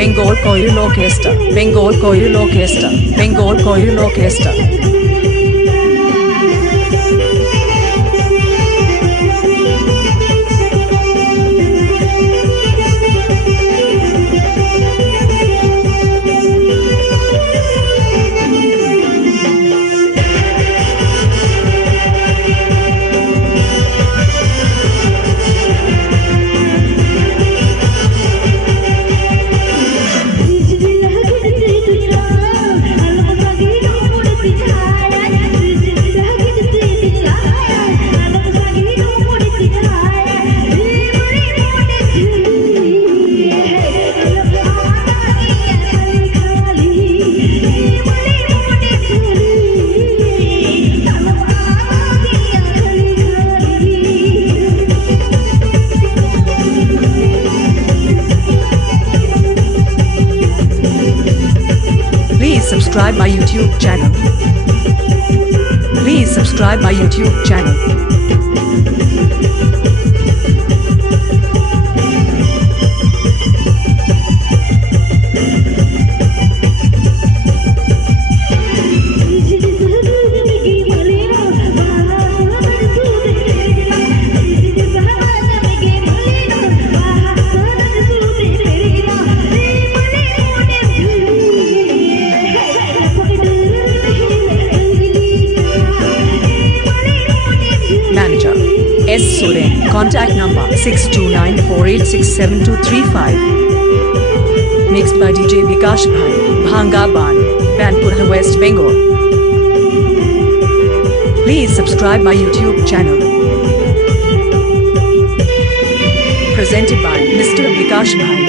Bengal Choral Orchestra, Bengal Choral Orchestra, Bengal Choral Orchestra. Please subscribe my YouTube channel. Please subscribe my YouTube channel. Manager S. Soren. Contact number 6294867235. Mixed by DJ Vikash Bhai, Bhanga Ban, Banpura, West Bengal. Please subscribe my YouTube channel. Presented by Mr. Vikash Bhai.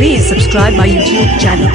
Please subscribe my YouTube channel.